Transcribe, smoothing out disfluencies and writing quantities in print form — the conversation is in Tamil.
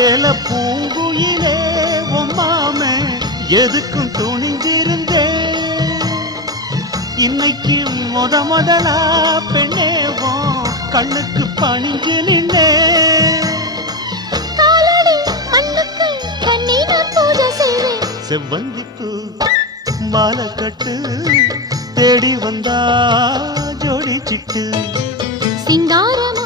ஏல பூங்குயிலே உம்மாம எதுக்கும் துணிஞ்சிருந்தேன். இன்னைக்கு முதலா பெண்ணேவோ கண்ணுக்கு பணிஞ்சு நின்னே. செவ்வந்திப்பு மாலை கட்டு தேடி வந்தா ஜோடி சிட்டு சிங்காரம்